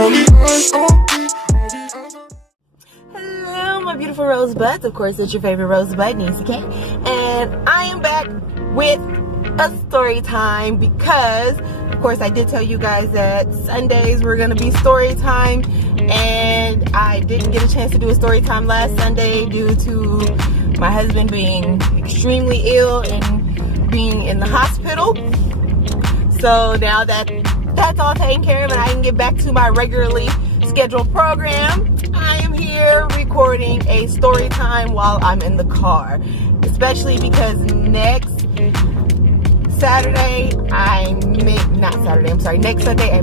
Hello, my beautiful rosebuds. Of course, it's your favorite rosebud, Nisa K. And I am back with a story time because, of course, I did tell you guys that Sundays were going to be story time. And I didn't get a chance to do a story time last Sunday due to my husband being extremely ill and being in the hospital. So now that that's all taken care of and I can get back to my regularly scheduled program, I am here recording a story time while I'm in the car. Especially because next Sunday I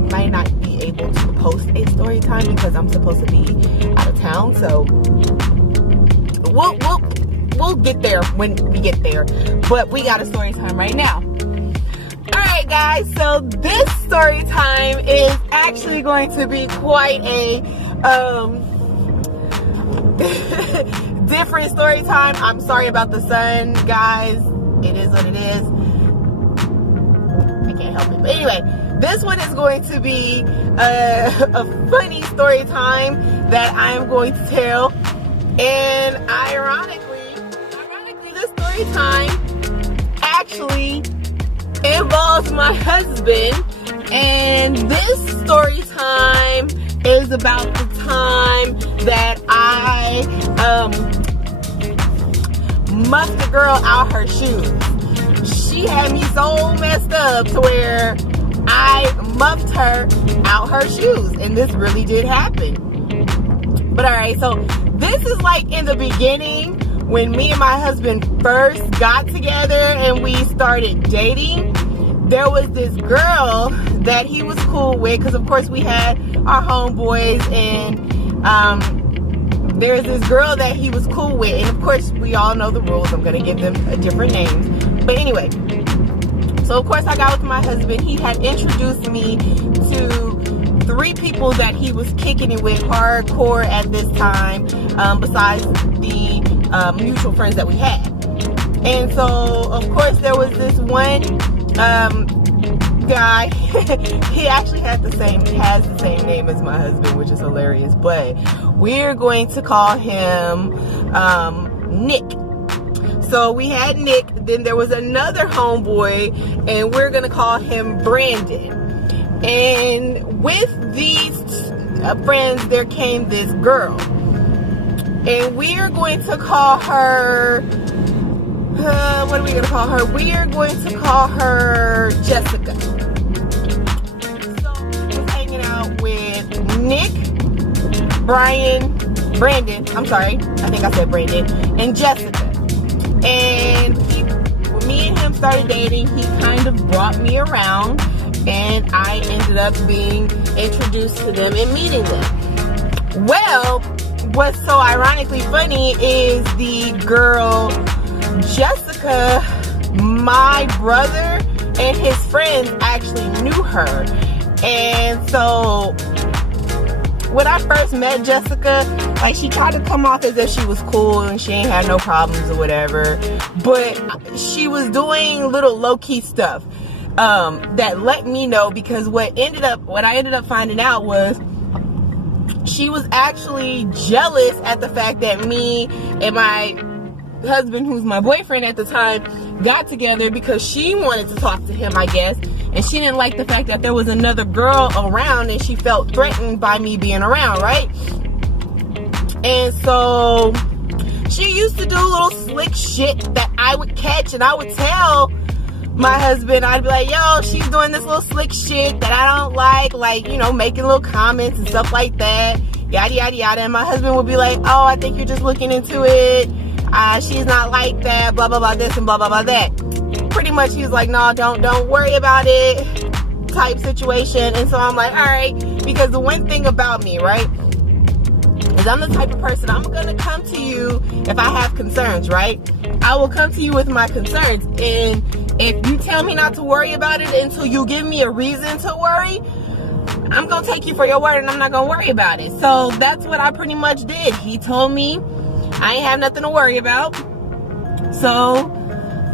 might not be able to post a story time because I'm supposed to be out of town. So we'll get there when we get there. But we got a story time right now. Alright guys, so this story time is actually going to be quite a different story time. I'm sorry about the sun, guys. It is what it is. I can't help it. But anyway, this one is going to be a funny story time that I am going to tell. And ironically, this story time actually involves my husband, and this story time is about the time that I muffed a girl out her shoes. She had me so messed up to where I muffed her out her shoes, and this really did happen. But alright, so this is like in the beginning when me and my husband first got together and we started dating. There was this girl that he was cool with, because of course we had our homeboys, and there's this girl that he was cool with, and of course we all know the rules. I'm gonna give them a different names, but anyway, so of course I got with my husband. He had introduced me to 3 people that he was kicking it with hardcore at this time, besides the mutual friends that we had. And so of course there was this one guy. He actually has the same name as my husband, which is hilarious, but we're going to call him Nick. So we had Nick, then there was another homeboy, and we're gonna call him Brandon. And with these friends there came this girl, and we are going to call her what are we gonna call her? We are going to call her Jessica. So I was hanging out with Nick, Brandon, I'm sorry, I think I said Brandon, and Jessica. And when me and him started dating, he kind of brought me around, and I ended up being introduced to them and meeting them. Well, what's so ironically funny is the girl Jessica, my brother and his friends actually knew her. And so when I first met Jessica, like, she tried to come off as if she was cool and she ain't had no problems or whatever, but she was doing little low-key stuff that let me know, because what I ended up finding out was she was actually jealous at the fact that me and my husband, who's my boyfriend at the time, got together, because she wanted to talk to him, I guess, and she didn't like the fact that there was another girl around, and she felt threatened by me being around, right? And so she used to do little slick shit that I would catch, and I would tell my husband. I'd be like, yo, she's doing this little slick shit that I don't like, you know, making little comments and stuff like that, yada yada yada. And my husband would be like, oh, I think you're just looking into it, she's not like that, blah blah blah this and blah blah blah that. Pretty much he was like, no, don't worry about it type situation. And so I'm like, all right, because the one thing about me, right, is I'm the type of person, I'm gonna come to you if I have concerns, right? I will come to you with my concerns, and if you tell me not to worry about it until you give me a reason to worry, I'm gonna take you for your word, and I'm not gonna worry about it. So that's what I pretty much did. He told me I ain't have nothing to worry about, so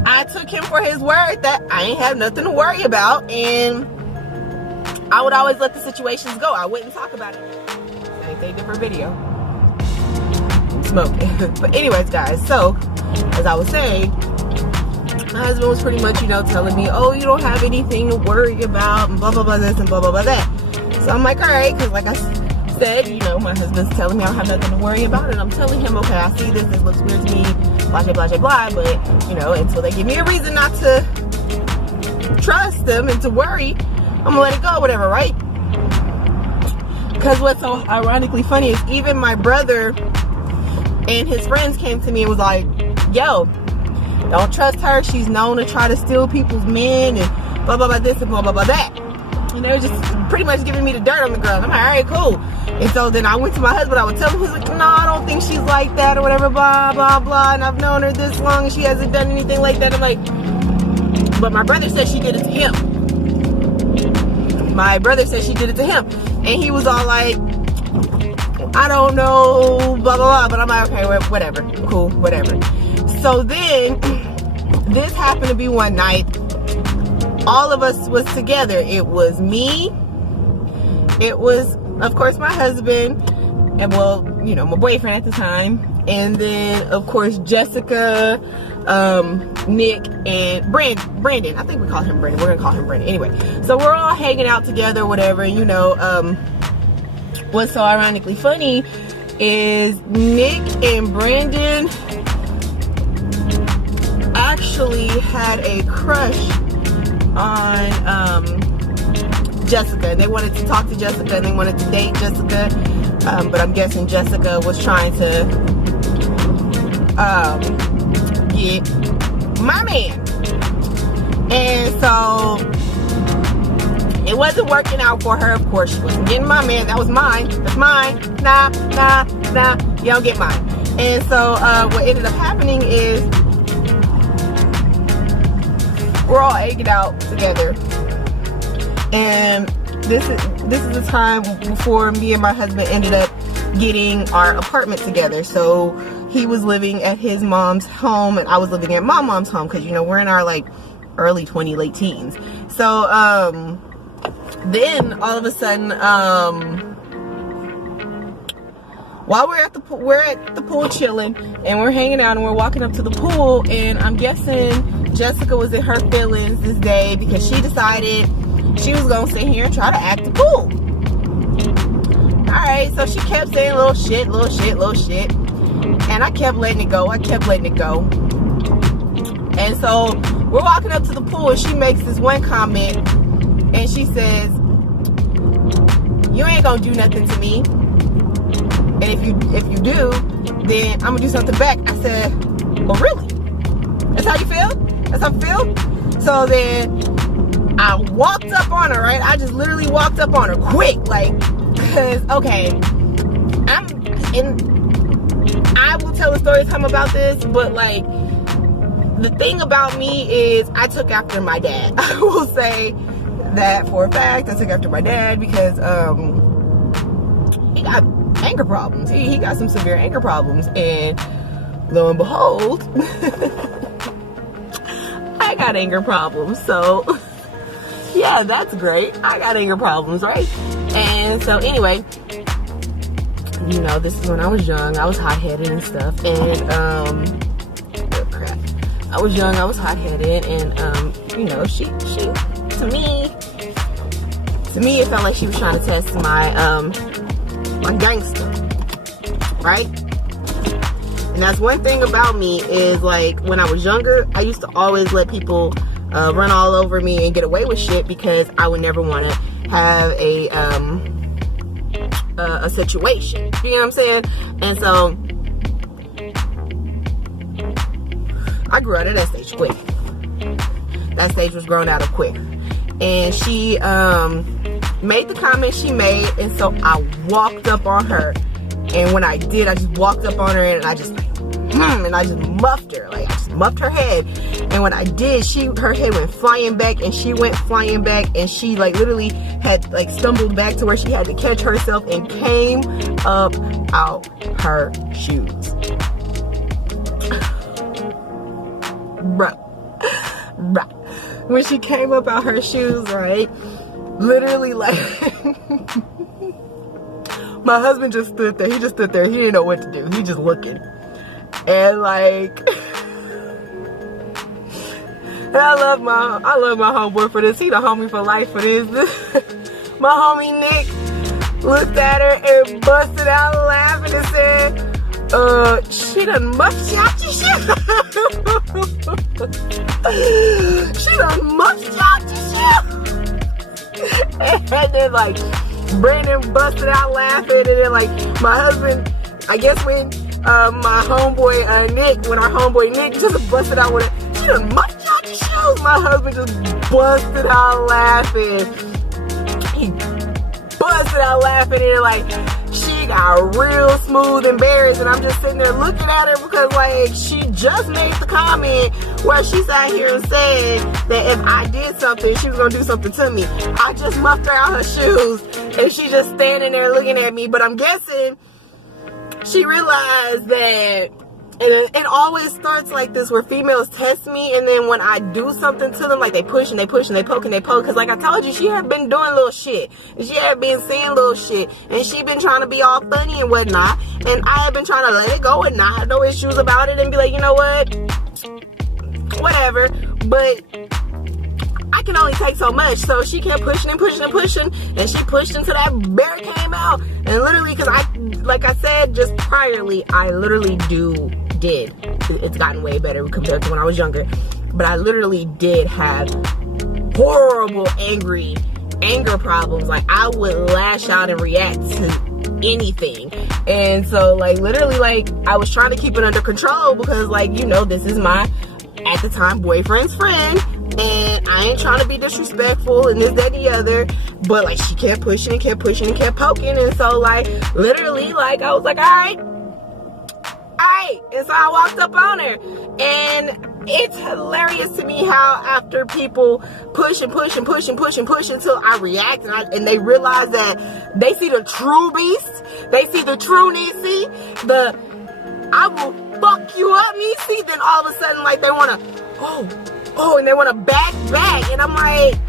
I took him for his word that I ain't have nothing to worry about, and I would always let the situations go. I wouldn't talk about it. Same thing, different video. Smoking. But anyways, guys, so as I was saying, my husband was pretty much, you know, telling me, oh, you don't have anything to worry about, and blah, blah, blah, this, and blah, blah, blah, that. So I'm like, all right, because like I said, you know, my husband's telling me I don't have nothing to worry about, and I'm telling him, okay, I see this looks weird to me, blah, blah, blah, blah, blah, but, you know, until they give me a reason not to trust them and to worry, I'm gonna let it go, whatever, right? Because what's so ironically funny is even my brother and his friends came to me and was like, yo, don't trust her. She's known to try to steal people's men and blah, blah, blah, this and blah, blah, blah, that. And they were just pretty much giving me the dirt on the girl. I'm like, all right, cool. And so then I went to my husband. I would tell him, he's like, no, I don't think she's like that or whatever, blah, blah, blah. And I've known her this long and she hasn't done anything like that. I'm like, but my brother said she did it to him. My brother said she did it to him. And he was all like, I don't know, blah, blah, blah. But I'm like, okay, whatever. Cool, whatever. So then, this happened to be one night. All of us was together. It was me. It was, of course, my husband. And, well, you know, my boyfriend at the time. And then, of course, Jessica, Nick, and Brandon. I think we call him Brandon. We're going to call him Brandon. Anyway, so we're all hanging out together, whatever. You know, what's so ironically funny is Nick and Brandon actually had a crush on Jessica. They wanted to talk to Jessica and they wanted to date Jessica, but I'm guessing Jessica was trying to get my man, and so it wasn't working out for her. Of course, she wasn't getting my man. That was mine. That's mine. Nah, you don't get mine. And so what ended up happening is we're all egging out together, and this is the time before me and my husband ended up getting our apartment together. So he was living at his mom's home and I was living at my mom's home, because you know we're in our like early 20s, late teens. So then all of a sudden, while we're at the pool chilling and we're hanging out and we're walking up to the pool, and I'm guessing Jessica was in her feelings this day because she decided she was gonna sit here and try to act the fool. Alright, so she kept saying little shit, and I kept letting it go. And so we're walking up to the pool and she makes this one comment and she says, you ain't gonna do nothing to me, and if you do, then I'm gonna do something back. I said, oh really? That's how you feel? That's how I feel? So then I walked up on her, right? I just literally walked up on her quick, like, because, okay, I will tell a story time about this, but like, the thing about me is I took after my dad. I will say that for a fact. I took after my dad because he got anger problems. He got some severe anger problems, and lo and behold, I got anger problems. So yeah, that's great. I got anger problems, right? And so anyway, you know, this is when I was young. I was hot-headed and stuff, and oh crap, I was young, I was hot-headed, and you know, she to me it felt like she was trying to test my my gangster, right? And that's one thing about me is, like, when I was younger, I used to always let people run all over me and get away with shit because I would never want to have a situation. You know what I'm saying? And so I grew out of that stage quick. That stage was grown out of quick. And she made the comment she made, and so I walked up on her. And when I did, I just walked up on her and I just and I just muffed her. Like, I just muffed her head. And when I did, her head went flying back, and she went flying back, and she like literally had like stumbled back to where she had to catch herself and came up out her shoes. Bruh. When she came up out her shoes, right? literally like my husband just stood there. He just stood there. He didn't know what to do. He just looking. And like and I love my homeboy for this. He the homie for life for this. My homie Nick looked at her and busted out laughing and said, she done muffed out your shoes. She done muffed out your shoes. And then like Brandon busted out laughing, and then like my husband, I guess when my homeboy Nick, when our homeboy Nick just busted out with it, she done muffed out your shoes. My husband just busted out laughing. He busted out laughing, and like she got real smooth embarrassed, and I'm just sitting there looking at her because like she just made the comment where she sat here and said that if I did something, she was gonna do something to me. I just muffed her out her shoes, and she just standing there looking at me. But I'm guessing she realized that, and it always starts like this where females test me, and then when I do something to them, like they push and they push and they poke and they poke, because like I told you, she had been doing little shit, and she had been saying little shit, and she been trying to be all funny and whatnot, and I had been trying to let it go and not have no issues about it and be like, you know what, whatever. But I can only take so much, so she kept pushing and pushing and pushing, and she pushed until that bear came out. And literally, because like I said just priorly, I literally did. It's gotten way better compared to when I was younger, but I literally did have horrible anger problems. Like I would lash out and react to anything, and so like literally like I was trying to keep it under control because like, you know, this is my at the time boyfriend's friend, and I ain't trying to be disrespectful and this, that, and the other, but like she kept pushing and kept pushing and kept poking, and so like literally like I was like, all right. And so I walked up on her, and it's hilarious to me how after people push and push and push and push and push until I react, and they realize that they see the true beast, they see the true Niecy, the I will fuck you up Niecy, then all of a sudden like they want to and they want to back, and I'm like,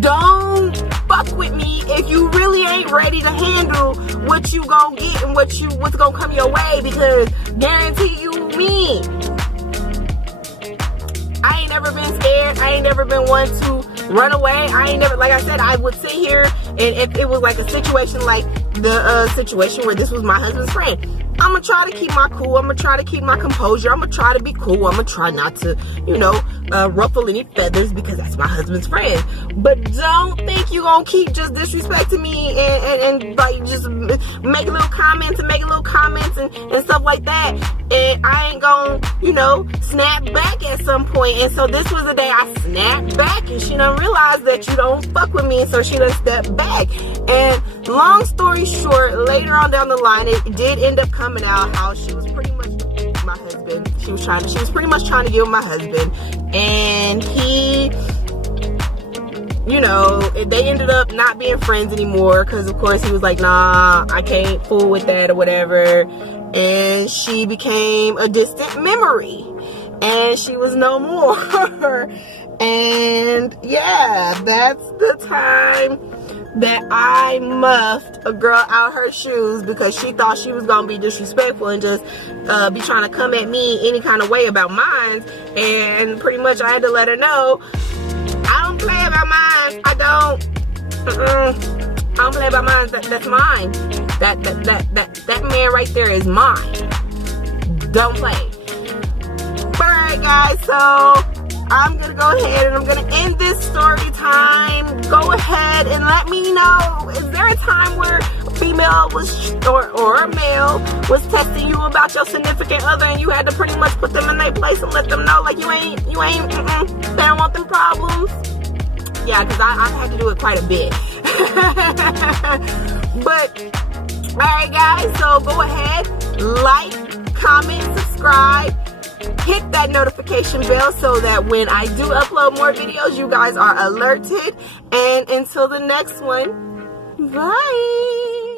don't fuck with me if you really ain't ready to handle what you gonna get and what's gonna come your way, because guarantee you me, I ain't never been scared. I ain't never been one to run away. I ain't never, like I said, I would sit here, and if it was like a situation like the situation where this was my husband's friend, I'm gonna try to keep my cool. I'm gonna try to keep my composure. I'm gonna try to be cool. I'm gonna try not to, you know, ruffle any feathers because that's my husband's friend. But don't think you gonna keep just disrespecting me and like just making little comments and stuff like that. And I ain't gonna, you know, snap back at some point. And so this was the day I snapped back, and she done realized that you don't fuck with me, and so she done stepped back. And long story short, later on down the line, it did end up coming out how she was pretty much my husband. She was pretty much trying to get with my husband, and he, you know, they ended up not being friends anymore because of course he was like, nah, I can't fool with that or whatever, and she became a distant memory, and she was no more. And yeah, that's the time that I muffed a girl out her shoes because she thought she was gonna be disrespectful and just be trying to come at me any kind of way about mine. And pretty much I had to let her know, I don't play about mine. I don't play about mine. That's mine. That man right there is mine. Don't play. But alright guys, so I'm gonna go ahead and I'm gonna end this story time. Go ahead and let me know, is there a time where a female was or a male was testing you about your significant other and you had to pretty much put them in their place and let them know like you ain't they don't want them problems? Yeah, because I've had to do it quite a bit. But alright guys, so go ahead, like, comment, subscribe, hit that notification bell so that when I do upload more videos, you guys are alerted. And until the next one, bye.